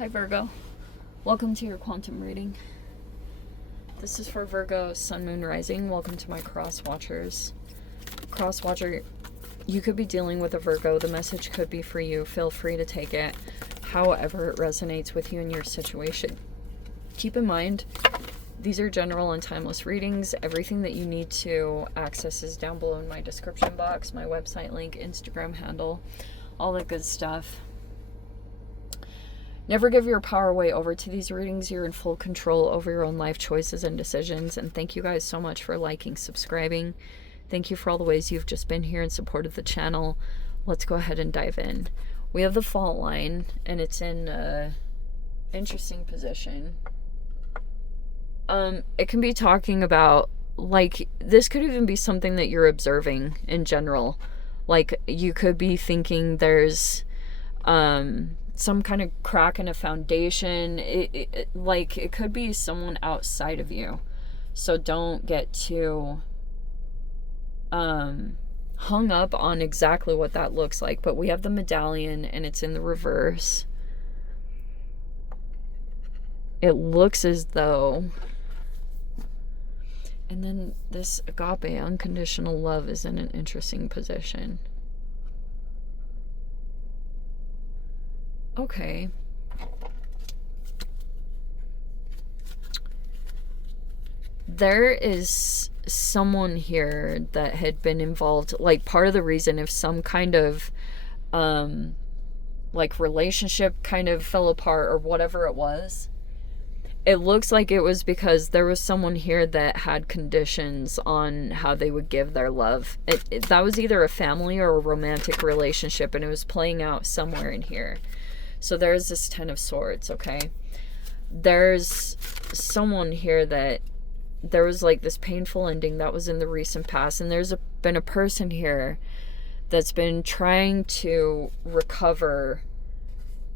Hi Virgo, welcome to your quantum reading. This is for Virgo, Sun, Moon, Rising. Welcome to my cross watchers. Cross watcher, you could be dealing with a Virgo. The message could be for you. Feel free to take it however it resonates with you and your situation. Keep in mind, these are general and timeless readings. Everything that you need to access is down below in my description box, my website link, Instagram handle, all that good stuff. Never give your power away over to these readings. You're in full control over your own life choices and decisions. And thank you guys so much for liking, subscribing. Thank you for all the ways you've just been here and supported the channel. Let's go ahead and dive in. We have the fault line, and it's in an interesting position. It can be talking about, like, this could even be something that you're observing in general. Like, you could be thinking there's some kind of crack in a foundation. It could be someone outside of you. So don't get too hung up on exactly what that looks like. But we have the medallion, and it's in the reverse. It looks as though... And then this agape, unconditional love, is in an interesting position. Okay. There is someone here that had been involved, like, part of the reason if some kind of like relationship kind of fell apart or whatever it was, it looks like it was because there was someone here that had conditions on how they would give their love. That was either a family or a romantic relationship, and it was playing out somewhere in here. So there's this Ten of Swords, okay? There's someone here that there was like this painful ending that was in the recent past, and there's been a person here that's been trying to recover,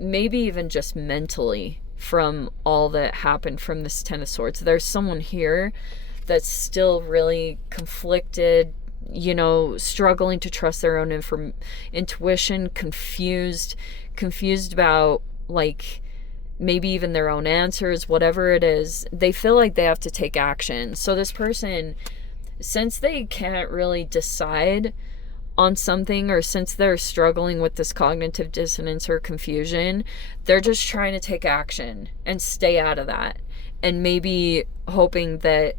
maybe even just mentally, from all that happened from this Ten of Swords. There's someone here that's still really conflicted, you know, struggling to trust their own intuition, confused about, like, maybe even their own answers, whatever it is. They feel like they have to take action. So this person, since they can't really decide on something, or since they're struggling with this cognitive dissonance or confusion, they're just trying to take action and stay out of that, and maybe hoping that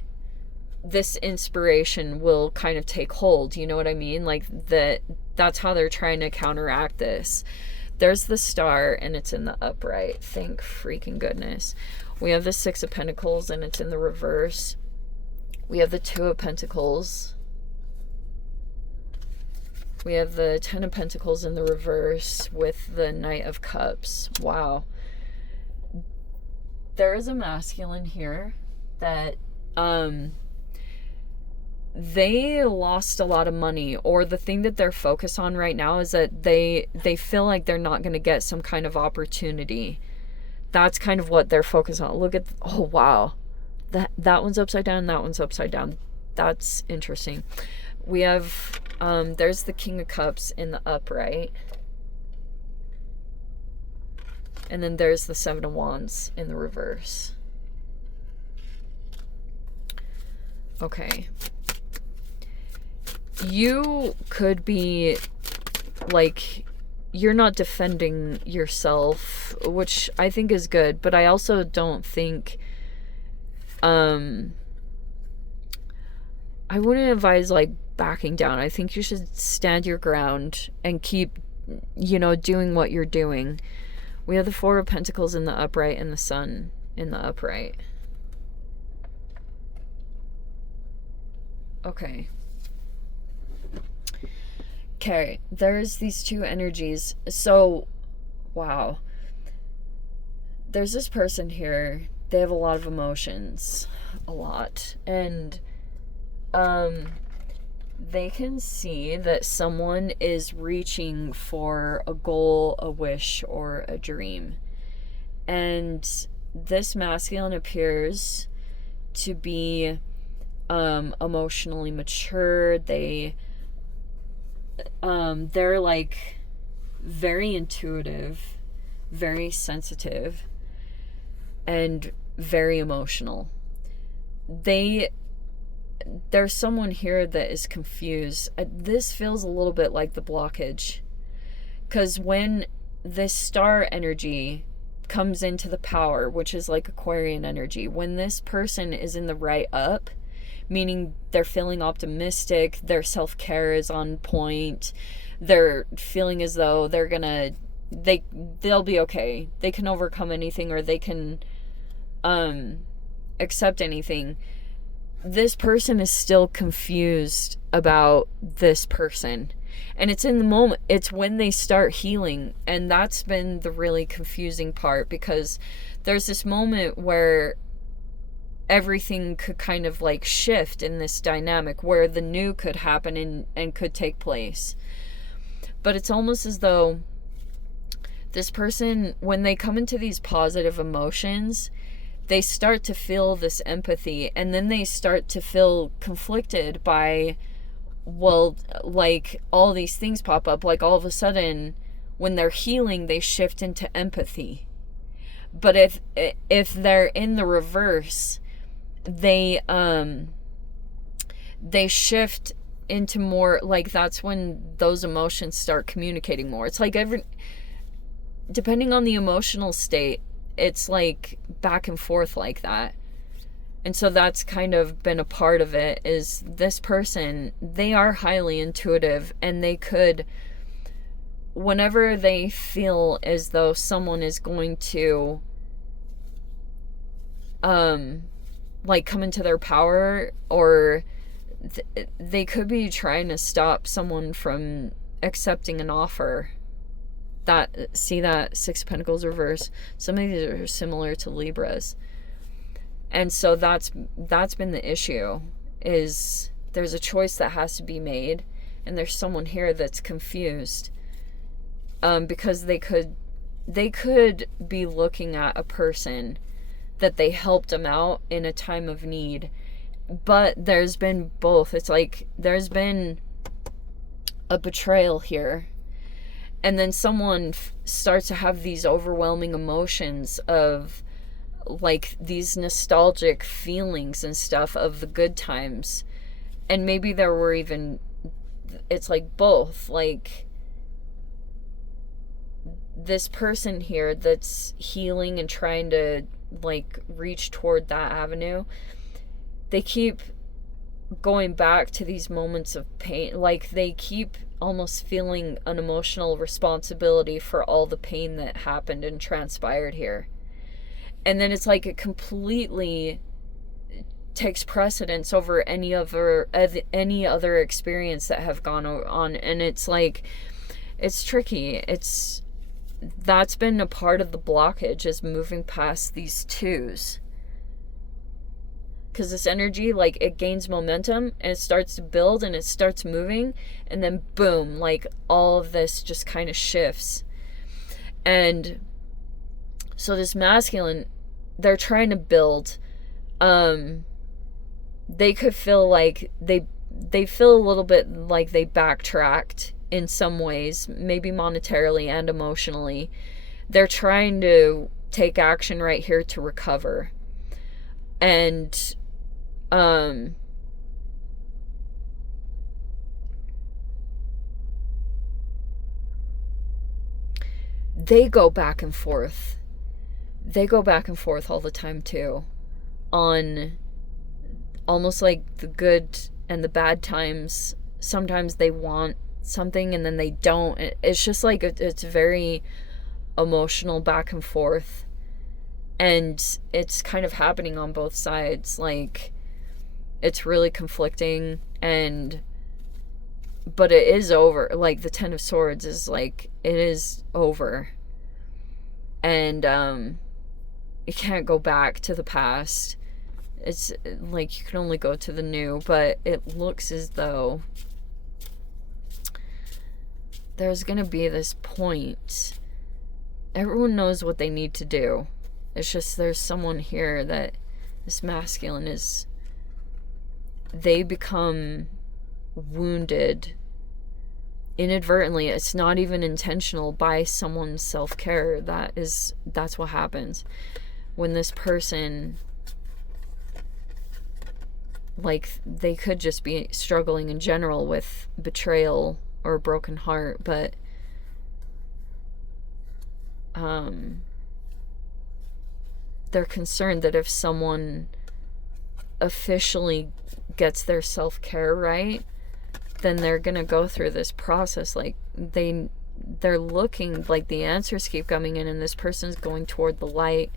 this inspiration will kind of take hold. You know what I mean? Like, that's how they're trying to counteract this. There's the Star, and it's in the upright. Thank freaking goodness. We have the Six of Pentacles, and it's in the reverse. We have the Two of Pentacles. We have the Ten of Pentacles in the reverse with the Knight of Cups. Wow. There is a masculine here that they lost a lot of money, or the thing that they're focused on right now is that they feel like they're not going to get some kind of opportunity. That's kind of what they're focused on. Look at, oh wow, that one's upside down, that one's upside down. That's interesting. We have there's the King of Cups in the upright, and then there's the Seven of Wands in the reverse. Okay. You could be, like, you're not defending yourself, which I think is good, but I also don't think, I wouldn't advise, like, backing down. I think you should stand your ground and keep, you know, doing what you're doing. We have the Four of Pentacles in the upright and the Sun in the upright. Okay. Okay, there's these two energies. So, wow. There's this person here. They have a lot of emotions. A lot. And, they can see that someone is reaching for a goal, a wish, or a dream. And this masculine appears to be emotionally mature. They're like very intuitive. very sensitive, and very emotional. There's someone here that is confused. This feels a little bit like the blockage. Because when this star energy comes into the power, which is like Aquarian energy, when this person is in the right up, meaning they're feeling optimistic, their self-care is on point, they're feeling as though they'll be okay. They can overcome anything, or they can accept anything. This person is still confused about this person. And it's in the moment, it's when they start healing. And that's been the really confusing part, because there's this moment where everything could kind of like shift in this dynamic, where the new could happen and could take place. But it's almost as though this person, when they come into these positive emotions, they start to feel this empathy, and then they start to feel conflicted by, well, like all these things pop up. Like all of a sudden, when they're healing, they shift into empathy. But if they're in the reverse, they shift into more, like, that's when those emotions start communicating more. It's like depending on the emotional state, it's like back and forth like that. And so that's kind of been a part of it, is this person, they are highly intuitive, and they could, whenever they feel as though someone is going to like come into their power, or they could be trying to stop someone from accepting an offer. See that Six of Pentacles reverse? Some of these are similar to Libras. And so that's been the issue, is there's a choice that has to be made, and there's someone here that's confused, because they could be looking at a person that they helped them out in a time of need, but there's been both. It's like there's been a betrayal here. And then someone starts to have these overwhelming emotions of, like, these nostalgic feelings and stuff of the good times. And maybe there were even, it's like both. Like, this person here that's healing and trying to, like, reach toward that avenue, they keep going back to these moments of pain. Like, they keep almost feeling an emotional responsibility for all the pain that happened and transpired here. And then it's like it completely takes precedence over any other experience that have gone on. And it's like, it's tricky. That's been a part of the blockage, is moving past these twos. Because this energy, like, it gains momentum, and it starts to build, and it starts moving, and then boom, like, all of this just kind of shifts. And so this masculine, they're trying to build. They could feel like they feel a little bit like they backtracked in some ways, maybe monetarily and emotionally. They're trying to take action right here to recover. And they go back and forth. They go back and forth all the time too, on almost like the good and the bad times. Sometimes they want something and then they don't. It's just like it's very emotional back and forth, and it's kind of happening on both sides. Like, it's really conflicting, but it is over. Like, the Ten of Swords is like, it is over, and you can't go back to the past. It's like you can only go to the new. But it looks as though there's gonna be this point. Everyone knows what they need to do. It's just there's someone here that this masculine is, they become wounded inadvertently, it's not even intentional, by someone's self-care. That's what happens when this person, like, they could just be struggling in general with betrayal or a broken heart, but they're concerned that if someone officially gets their self-care right, then they're gonna go through this process. Like, they're looking, like, the answers keep coming in, and this person's going toward the light.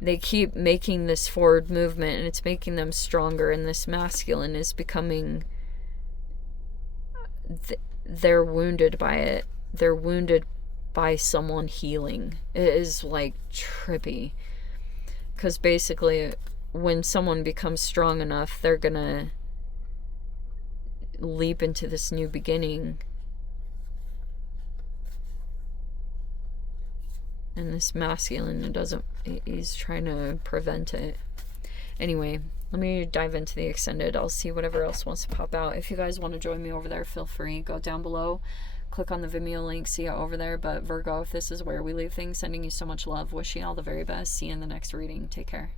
They keep making this forward movement, and it's making them stronger, and this masculine is becoming, they're wounded by it. They're wounded by someone healing. It is, like, trippy, because basically when someone becomes strong enough, they're gonna leap into this new beginning, and this masculine he's trying to prevent it. Anyway, let me dive into the extended. I'll see whatever else wants to pop out. If you guys want to join me over there, feel free. Go down below, click on the Vimeo link, see it over there. But Virgo, if this is where we leave things, sending you so much love, wishing you all the very best. See you in the next reading. Take care.